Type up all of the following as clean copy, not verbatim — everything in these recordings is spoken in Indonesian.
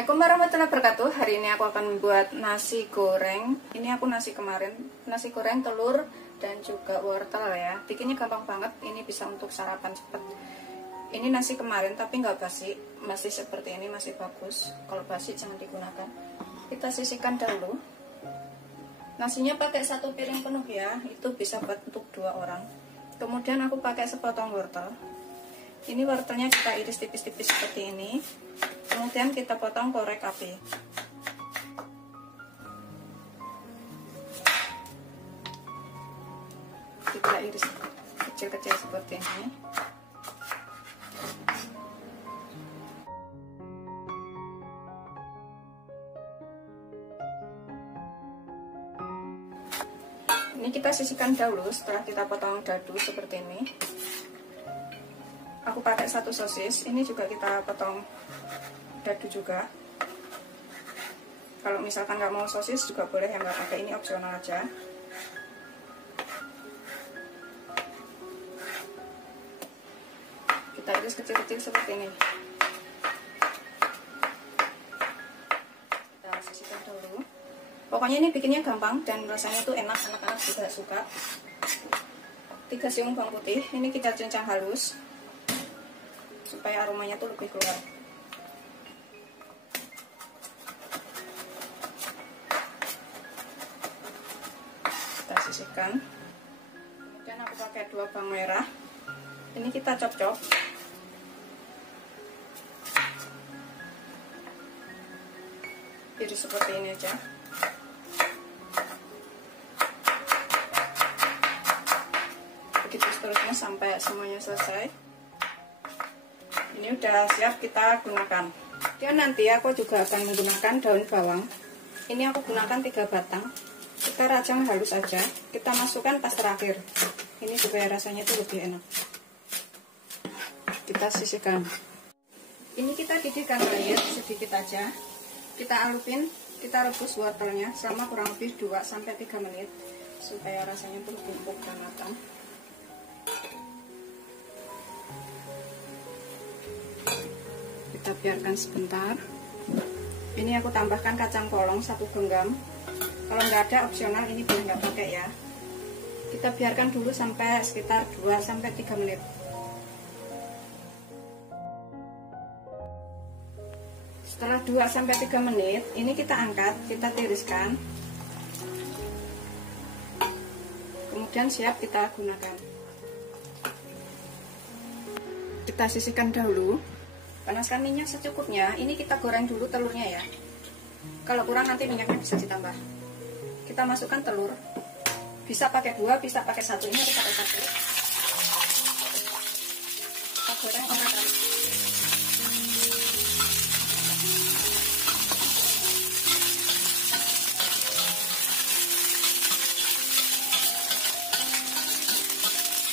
Assalamualaikum warahmatullahi wabarakatuh. Hari ini aku akan membuat nasi goreng. Ini aku nasi kemarin, nasi goreng telur dan juga wortel ya. Bikinnya gampang banget, ini bisa untuk sarapan cepat. Ini nasi kemarin tapi nggak basi, masih seperti ini, masih bagus. Kalau basi jangan digunakan. Kita sisihkan dahulu. Nasinya pakai 1 piring penuh ya, itu bisa buat untuk 2 orang. Kemudian aku pakai sepotong wortel. Ini wortelnya kita iris tipis-tipis seperti ini. Kemudian kita potong korek api. Kita iris kecil-kecil seperti ini. Ini kita sisihkan dahulu setelah kita potong dadu seperti ini. Aku pakai 1 sosis, ini juga kita potong dadu juga. Kalau misalkan nggak mau sosis juga boleh, yang nggak pakai, ini opsional aja. Kita iris kecil-kecil seperti ini. Kita sisihkan dulu. Pokoknya ini bikinnya gampang dan rasanya tuh enak, anak-anak juga suka. 3 siung bawang putih, ini kita cincang halus supaya aromanya tuh lebih keluar. Kita sisihkan. Kemudian aku pakai 2 bawang merah. Ini kita chop-chop. Iris seperti ini aja. Begitu seterusnya sampai semuanya selesai. Ini udah siap kita gunakan. Dan nanti aku juga akan menggunakan daun bawang. Ini aku gunakan 3 batang. Kita rajang halus aja. Kita masukkan pas terakhir. Ini supaya rasanya tuh lebih enak. Kita sisihkan. Ini kita didihkan air sedikit aja. Kita alupin, kita rebus wortelnya selama kurang lebih 2-3 menit supaya rasanya tuh lebih empuk dan matang. Kita biarkan sebentar. Ini aku tambahkan kacang polong 1 genggam. Kalau nggak ada opsional, ini boleh nggak pakai ya. Kita biarkan dulu sampai sekitar 2-3 menit. Setelah 2-3 menit, ini kita angkat, kita tiriskan. Kemudian siap kita gunakan. Kita sisihkan dahulu. Panaskan minyak secukupnya. Ini kita goreng dulu telurnya ya. Kalau kurang nanti minyaknya bisa ditambah. Kita masukkan telur. Bisa pakai 2, bisa pakai 1. Ini harus pakai 1. Kita goreng orang-orang.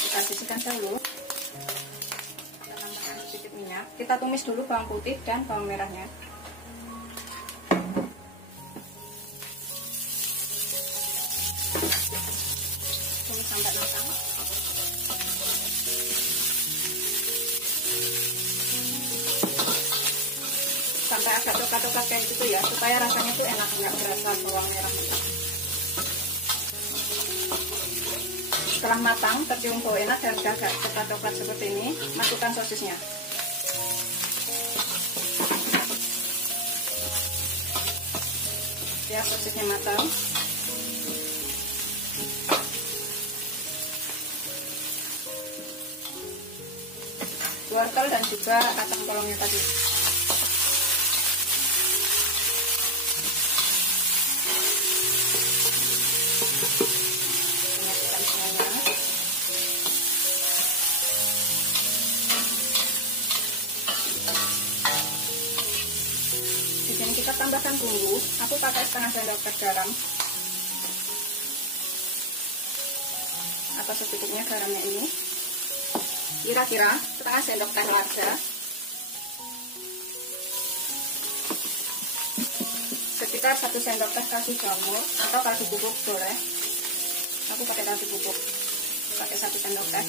Kita sisihkan dahulu. Sedikit minyak, kita tumis dulu bawang putih dan bawang merahnya. Tumis sampai matang. Sampai agak coklat-coklat kayak gitu ya, supaya rasanya tuh enak, nggak berasa bawang merah. Setelah matang, tercium bau enak dan agak coklat-coklat seperti ini, masukkan sosisnya. Ya, sosisnya matang. Wortel dan juga kacang polongnya tadi. Masukkan semuanya. Di sini kita tambahkan bumbu. Aku pakai setengah sendok teh garam. Atau secukupnya garamnya ini. Kira-kira setengah sendok teh lada. Sekitar 1 sendok teh kaldu jamur atau kaldu bubuk boleh. Aku pakai kaldu bubuk. Pakai 1 sendok teh.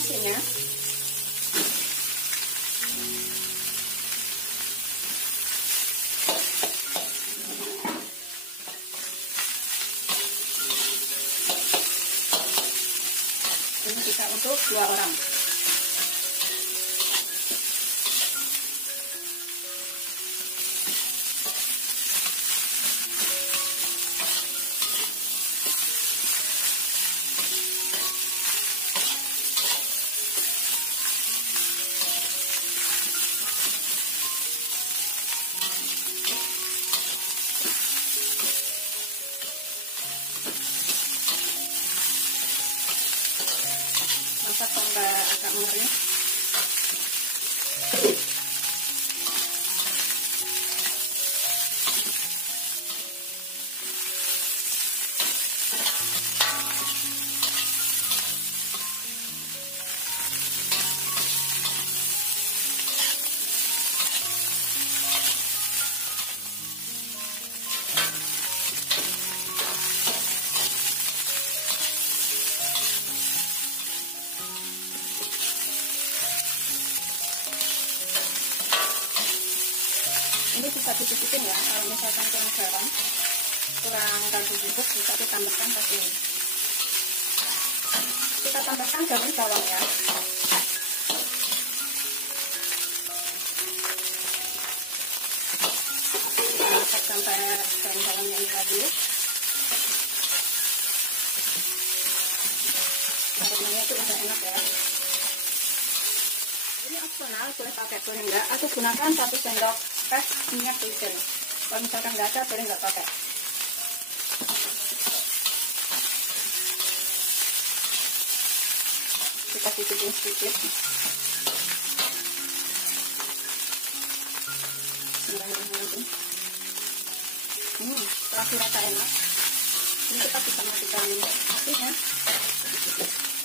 nasinya. Ini bisa untuk 2 orang. Masak sampai agak mengering. Ini bisa dicicipin ya, kalau misalkan kurang garam, kurang kaldu bubuk, bisa ditambahkan ke sini. Kita tambahkan daun bawang ya. Masak sampai daun bawangnya ini lagi. Aromanya itu udah enak ya. Ini opsional, boleh pakai boleh enggak. Aku gunakan 1 sendok teh minyak wijen. Kalau misalkan nggak ada, boleh nggak pakai. Kita cicipin sedikit. Rasa enak. Ini kita bisa matikan apinya.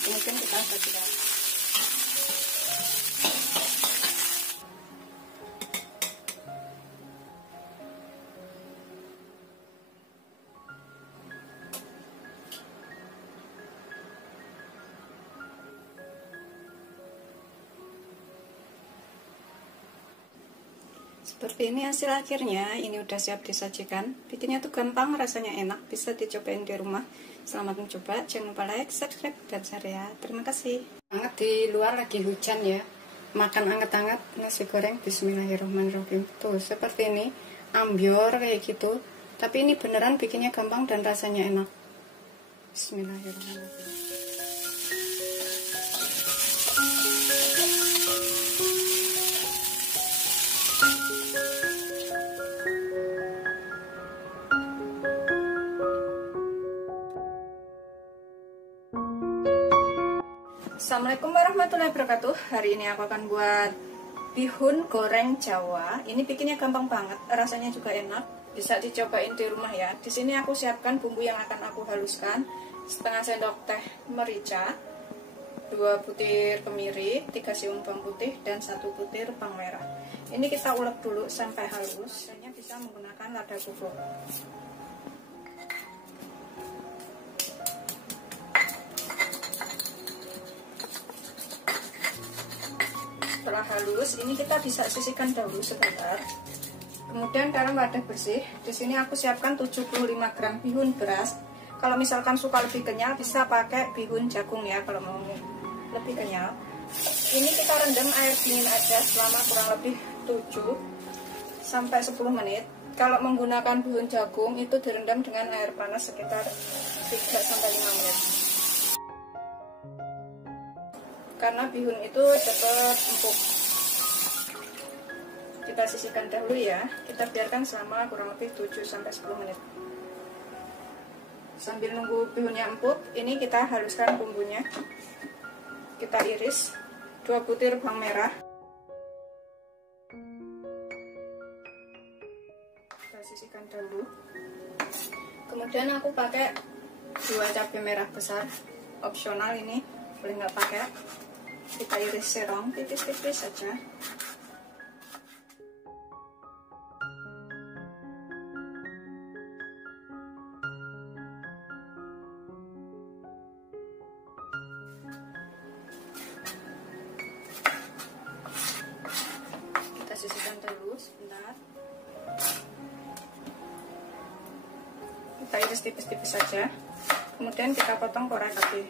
Kemudian kita sajikan. Seperti ini hasil akhirnya. Ini udah siap disajikan. Bikinnya tuh gampang, rasanya enak, bisa dicobain di rumah. Selamat mencoba, jangan lupa like, subscribe, dan share ya. Terima kasih. Hangat di luar lagi hujan ya. Makan anget-anget nasi goreng, bismillahirrahmanirrahim. Tuh seperti ini, ambior kayak gitu. Tapi ini beneran bikinnya gampang dan rasanya enak. Bismillahirrahmanirrahim. Assalamualaikum warahmatullahi wabarakatuh. Hari ini aku akan buat bihun goreng Jawa. Ini bikinnya gampang banget, rasanya juga enak. Bisa dicobain di rumah ya. Di sini aku siapkan bumbu yang akan aku haluskan. Setengah sendok teh merica, 2 butir kemiri, 3 siung bawang putih, dan 1 butir bawang merah. Ini kita ulek dulu sampai halus. Hanya bisa menggunakan lada bubuk. Setelah halus, ini kita bisa sisihkan dahulu sebentar. Kemudian dalam wadah bersih, di sini aku siapkan 75 gram bihun beras. Kalau misalkan suka lebih kenyal, bisa pakai bihun jagung ya kalau mau lebih kenyal. Ini kita rendam air dingin aja selama kurang lebih 7 sampai 10 menit. Kalau menggunakan bihun jagung itu direndam dengan air panas sekitar 3 sampai 5 menit. Karena bihun itu cepat empuk. Kita sisihkan dahulu ya. Kita biarkan selama kurang lebih 7 sampai 10 menit. Sambil nunggu bihunnya empuk, ini kita haluskan bumbunya. Kita iris 2 butir bawang merah. Kita sisihkan dahulu. Kemudian aku pakai 2 cabai merah besar, opsional ini, boleh nggak pakai. Kita iris serong tipis-tipis saja. kita iris tipis-tipis saja. Kemudian kita potong korekabi.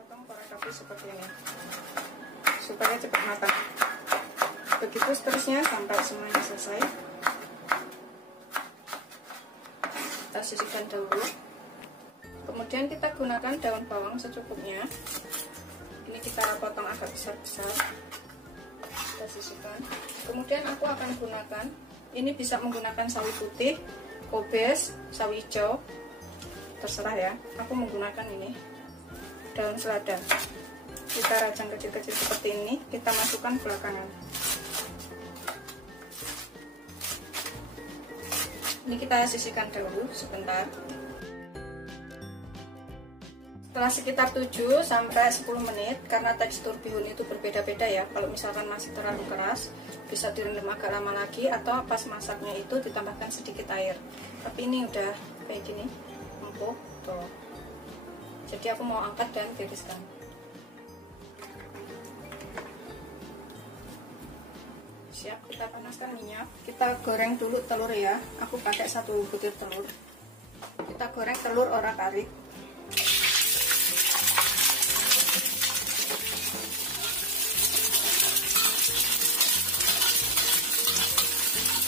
Potong korekabi seperti ini supaya cepat matang. Begitu seterusnya sampai semuanya selesai. Kita sisihkan dahulu. Kemudian kita gunakan daun bawang secukupnya. Ini kita potong agak besar-besar. Kita sisihkan. Kemudian aku akan gunakan, ini bisa menggunakan sawi putih, kobes, sawi hijau, terserah ya. Aku menggunakan ini daun selada. Kita rajang kecil-kecil seperti ini, kita masukkan belakangan. Ini kita sisihkan dahulu sebentar. Setelah sekitar 7 sampai 10 menit, karena tekstur bihun itu berbeda-beda ya. Kalau misalkan masih terlalu keras, bisa direndam agak lama lagi, atau pas masaknya itu ditambahkan sedikit air. Tapi ini udah kayak gini, empuk tuh. Jadi aku mau angkat dan tiriskan. Siap, kita panaskan minyak. Kita goreng dulu telur ya. Aku pakai 1 butir telur. Kita goreng telur orak-arik.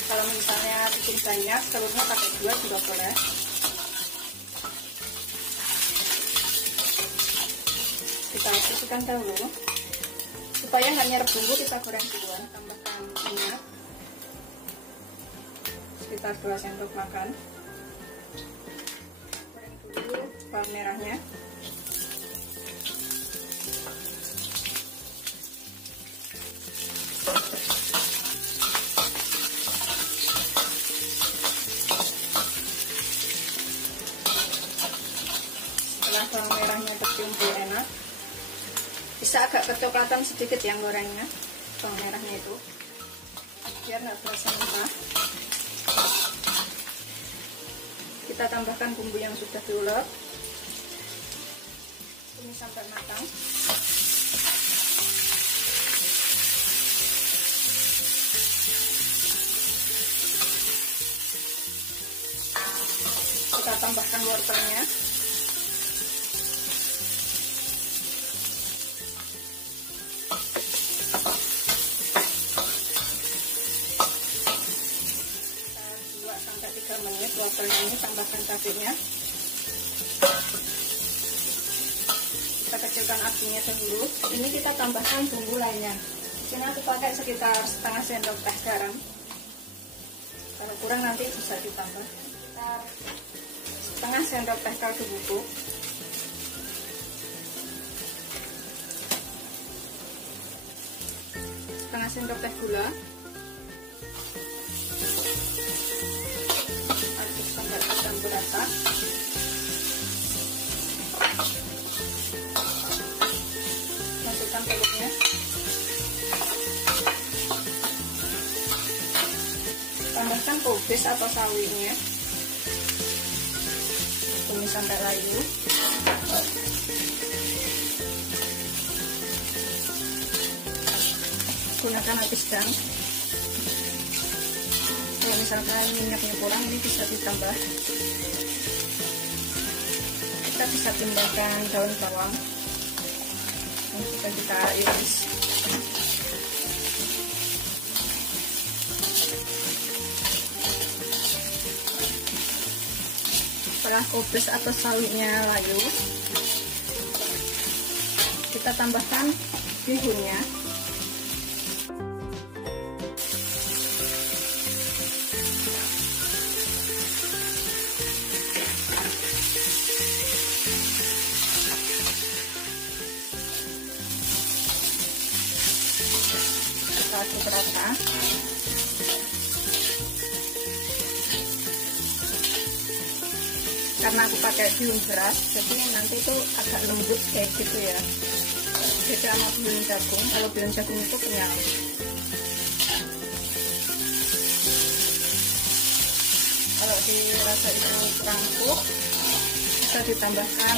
Kalau misalnya bikin banyak, telurnya pakai 2 juga boleh. Kita sisihkan dahulu. Supaya nggak nyerap bumbu, kita goreng duluan. Tambahkan minyak sekitar 2 sendok makan. Goreng dulu bawang merahnya. Setelah bawang merahnya tercium enak, bisa agak kecoklatan sedikit yang gorengnya, bawang merahnya itu, biar nggak terasa mentah. Kita tambahkan bumbu yang sudah diulek, ini sampai matang. Kita tambahkan wortelnya. Menit wortelnya ini, tambahkan cabenya. Kita kecilkan apinya dahulu. Ini kita tambahkan bumbu lainnya. Di sini aku pakai sekitar setengah sendok teh garam. Kalau kurang nanti bisa ditambah. Sekitar setengah sendok teh kaldu bubuk. Setengah sendok teh gula. Sampai campur rata. Masukkan telurnya. Tambahkan kobis atau sawinya. Tumis sampai layu. Gunakan api sedang. Kalau misalkan minyaknya kurang, ini bisa ditambah. Kita bisa tambahkan daun bawang yang sudah kita iris. Setelah kobis atau sawinya layu, kita tambahkan bihunnya. Aduk rata. Karena aku pakai bihun beras, jadi nanti itu agak lembut kayak gitu ya. Beda sama bihun jagung. Kalau bihun jagung itu kenyal. Kalau dirasa itu kurang empuk, bisa ditambahkan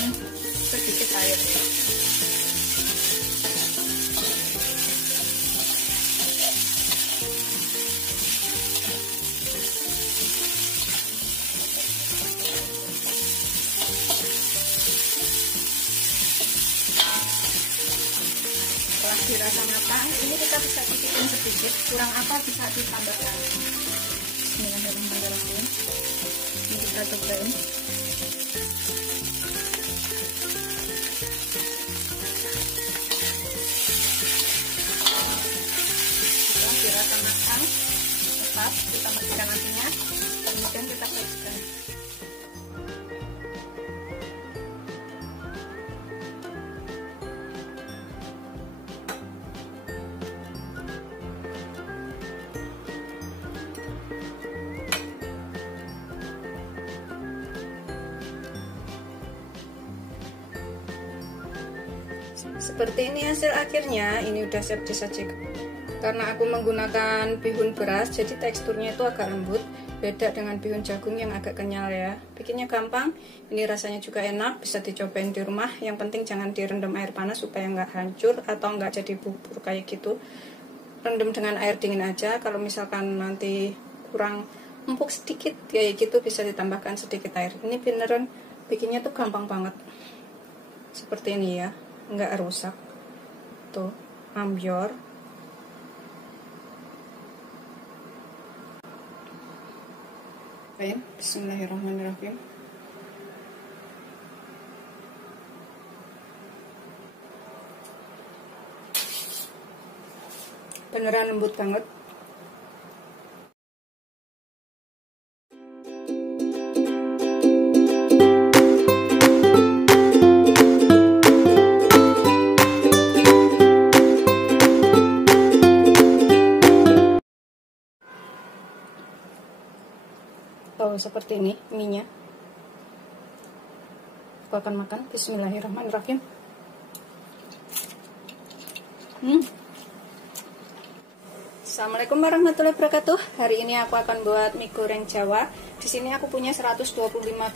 sedikit air. dirasa matang, ini kita bisa cicipin sedikit, kurang apa bisa ditambahkan. Bismillahirrahmanirrahim. Ini kita cobain. Setelah dirasa matang, tepat kita matikan apinya, kemudian kita sajikan. Seperti ini hasil akhirnya, ini udah siap disajikan. Karena aku menggunakan bihun beras, jadi teksturnya itu agak lembut, beda dengan bihun jagung yang agak kenyal ya. Bikinnya gampang, ini rasanya juga enak, bisa dicobain di rumah. Yang penting jangan direndam air panas supaya nggak hancur atau nggak jadi bubur kayak gitu. Rendam dengan air dingin aja. Kalau misalkan nanti kurang empuk sedikit kayak gitu, bisa ditambahkan sedikit air. Ini beneran bikinnya tuh gampang banget. Seperti ini ya, nggak rusak. Tuh, ambior. Bismillahirrahmanirrahim. Beneran lembut banget. Oh, seperti ini mie-nya. Aku akan makan. Bismillahirrahmanirrahim. Assalamualaikum warahmatullahi wabarakatuh. Hari ini aku akan buat mie goreng Jawa. Di sini aku punya 125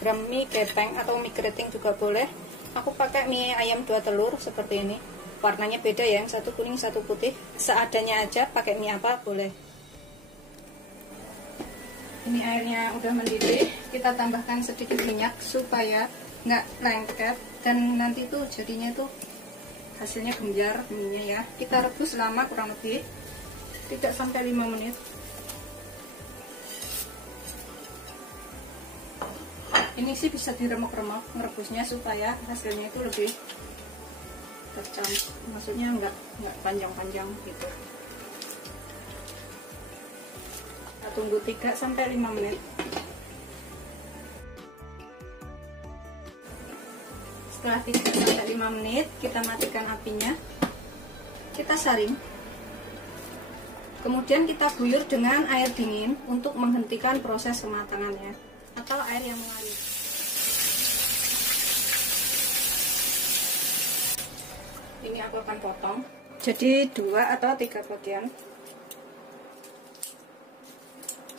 gram mie gepeng atau mie keriting juga boleh. Aku pakai mie ayam 2 telur seperti ini. Warnanya beda ya, yang satu kuning, satu putih. Seadanya aja, pakai mie apa boleh. Ini airnya udah mendidih, kita tambahkan sedikit minyak supaya nggak lengket dan nanti tuh jadinya tuh hasilnya gemjar minyak ya. Kita rebus lama kurang lebih tidak sampai 5 menit. Ini sih bisa diremek-remek merebusnya supaya hasilnya itu lebih kacang, maksudnya nggak panjang-panjang gitu. Tunggu 3-5 menit. Setelah 3-5 menit kita matikan apinya, kita saring, kemudian kita guyur dengan air dingin untuk menghentikan proses kematangannya atau air yang mengalir. Ini aku akan potong jadi 2 atau 3 bagian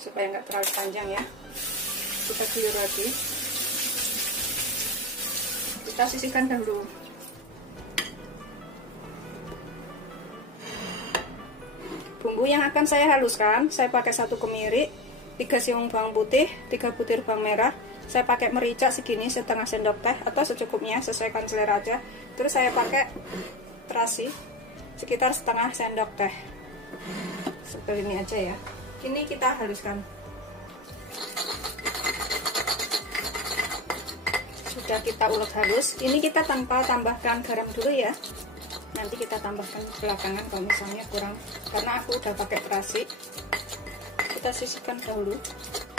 supaya nggak terlalu panjang ya. Kita guyur lagi, kita sisihkan dahulu. Bumbu yang akan saya haluskan, saya pakai 1 kemiri, 3 siung bawang putih, 3 butir bawang merah. Saya pakai merica segini, setengah sendok teh atau secukupnya, sesuaikan selera aja. Terus saya pakai terasi sekitar setengah sendok teh, seperti ini aja ya. Ini kita haluskan. Sudah kita ulek halus. Ini kita tanpa tambahkan garam dulu ya. Nanti kita tambahkan belakangan kalau misalnya kurang. Karena aku udah pakai terasi. Kita sisihkan dahulu.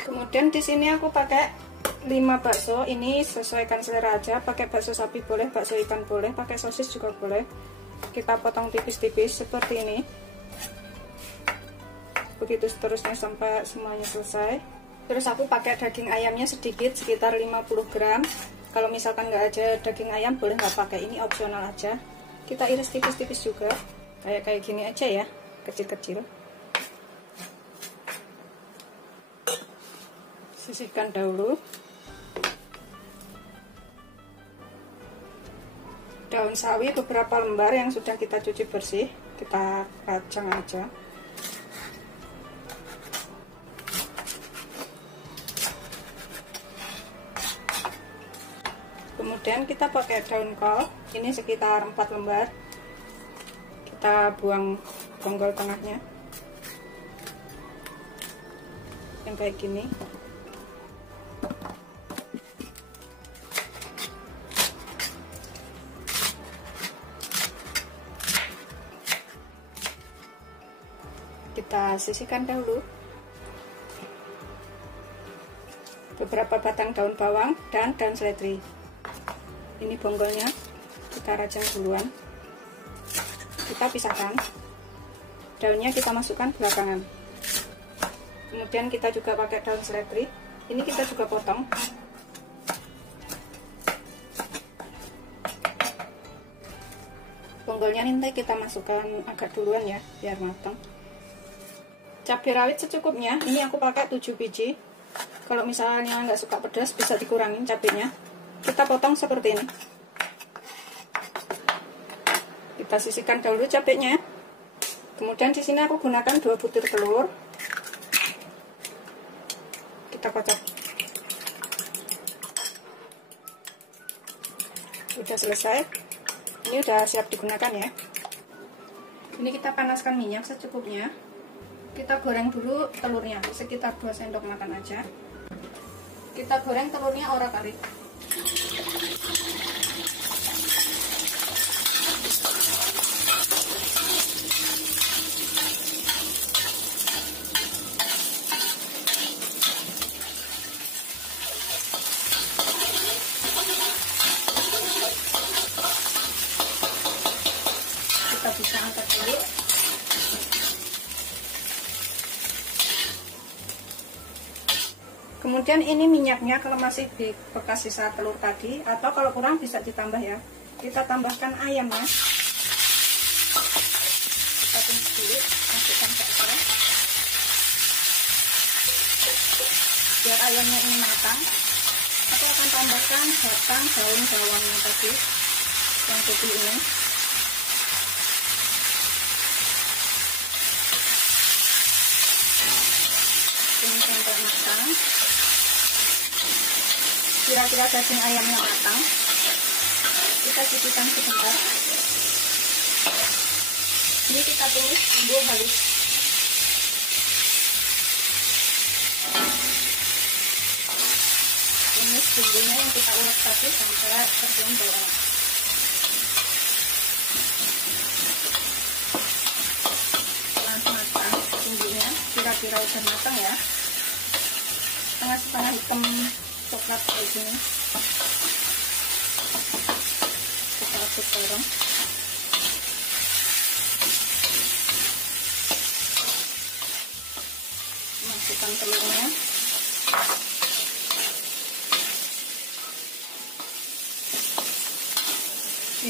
Kemudian di sini aku pakai 5 bakso. Ini sesuaikan selera aja. Pakai bakso sapi boleh, bakso ikan boleh, pakai sosis juga boleh. Kita potong tipis-tipis seperti ini. Begitu seterusnya sampai semuanya selesai. Terus aku pakai daging ayamnya sedikit, sekitar 50 gram. Kalau misalkan nggak ada daging ayam boleh nggak pakai, ini opsional aja. Kita iris tipis-tipis juga, kayak gini aja ya, kecil-kecil. Sisihkan dahulu. Daun sawi beberapa lembar yang sudah kita cuci bersih, kita kacang aja. Kemudian kita pakai daun kol, ini sekitar 4 lembar. kita buang bonggol tengahnya yang kayak gini. Kita sisihkan dahulu beberapa batang daun bawang dan daun seledri. Ini bonggolnya kita rajang duluan, kita pisahkan. Daunnya kita masukkan belakangan. Kemudian kita juga pakai daun seledri, ini kita juga potong. Bonggolnya nanti kita masukkan agak duluan ya, biar matang. Cabai rawit secukupnya, ini aku pakai 7 biji. Kalau misalnya nggak suka pedas bisa dikurangin cabenya. Kita potong seperti ini. Kita sisihkan dahulu cabenya. Kemudian di sini aku gunakan 2 butir telur. Kita kocok. Udah selesai. Ini udah siap digunakan ya. Ini kita panaskan minyak secukupnya. Kita goreng dulu telurnya sekitar 2 sendok makan aja. Kita goreng telurnya orak-arik. Kita bisa angkat dulu. Kemudian ini minyaknya kalau masih di bekas sisa telur tadi, atau kalau kurang bisa ditambah ya. Kita tambahkan ayamnya. Kita tumis dulu, masukkan ke atas. Biar ayamnya ini matang, aku akan tambahkan batang daun bawangnya tadi, yang putih ini. Ini sampai matang. Kira-kira daging ayamnya matang, kita sisihkan sebentar. Ini kita tumis bumbu halus. Tumis bumbunya yang kita ulek tadi sampai tercium bawang. Langsung matang bumbunya, kira-kira udah matang ya. Setengah-setengah hitam coklat kayak gini. Kita aduk garam. Masukkan telurnya.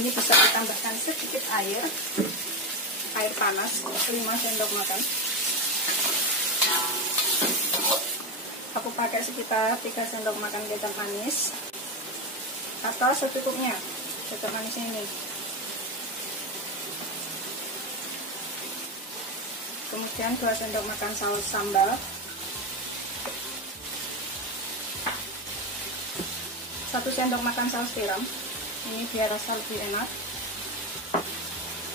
Ini bisa ditambahkan sedikit air panas 5 sendok makan. Aku pakai sekitar 3 sendok makan kecap manis atau secukupnya kecap manis ini. Kemudian 2 sendok makan saus sambal, 1 sendok makan saus tiram, ini biar rasa lebih enak.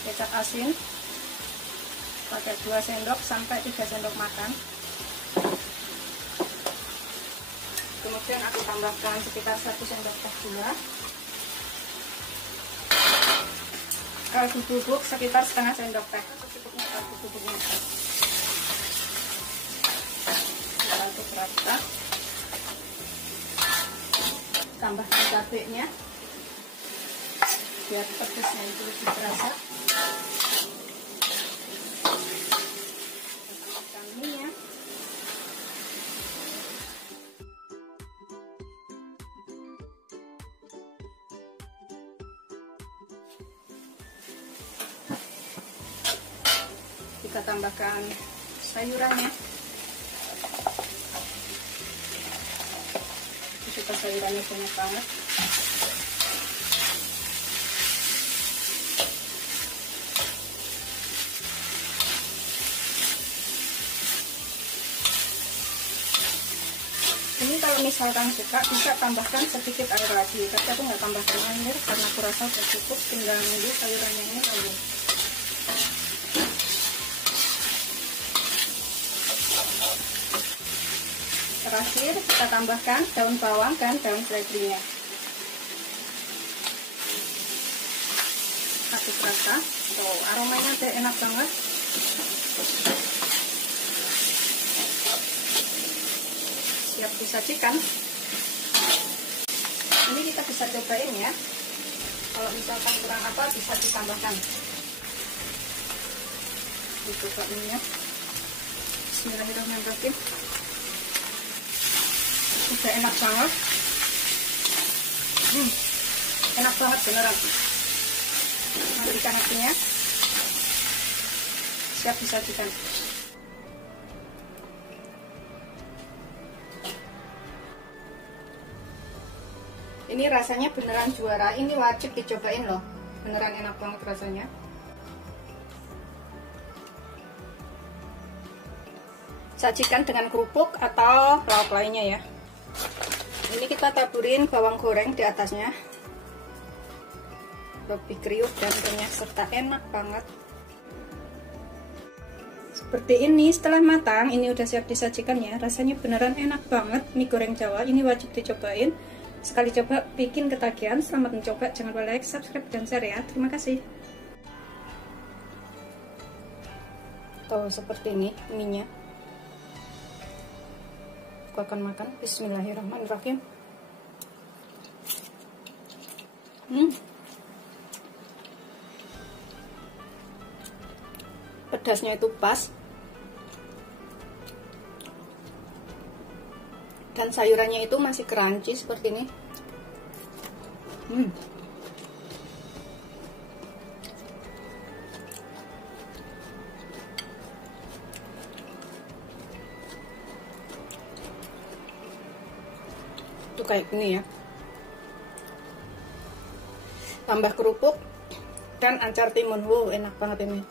Kecap asin pakai 2 sendok sampai 3 sendok makan. Kemudian aku tambahkan sekitar 1 sendok teh gula. Kaldu bubuk sekitar setengah sendok teh. Secukupnya kaldu bubuknya. Kita aduk rata. Tambahkan cabenya biar pedasnya itu lebih terasa. Tambahkan minyak. Kita tambahkan sayurannya. Kita sayurannya banyak banget. Ini kalau misalkan suka bisa tambahkan sedikit air lagi, tapi aku nggak tambahkan air karena aku rasa udah cukup. Tinggal nunggu sayurannya ini lalu. Terakhir kita tambahkan daun bawang dan daun seledrinya. Aduk rata. Tuh, aromanya udah enak banget. Siap disajikan. Ini kita bisa cobain ya. Kalau misalkan kurang apa bisa ditambahkan. Dicoba minyak. Bismillahirrahmanirrahim. Udah enak banget. Enak banget beneran. Matikan apinya. Siap disajikan. Ini rasanya beneran juara. Ini wajib dicobain loh. Beneran enak banget rasanya. Sajikan dengan kerupuk atau lauk lainnya ya. Ini kita taburin bawang goreng di atasnya. Lebih kriuk dan renyah serta enak banget. Seperti ini setelah matang, ini udah siap disajikan ya. Rasanya beneran enak banget mie goreng Jawa. Ini wajib dicobain. Sekali coba bikin ketagihan. Selamat mencoba. Jangan lupa like, subscribe, dan share ya. Terima kasih. Tuh seperti ini mie-nya. Aku akan makan. Bismillahirrahmanirrahim. Pedasnya itu pas. Dan sayurannya itu masih crunchy seperti ini. Itu kayak gini ya. Tambah kerupuk dan acar timun. Wow, enak banget ini.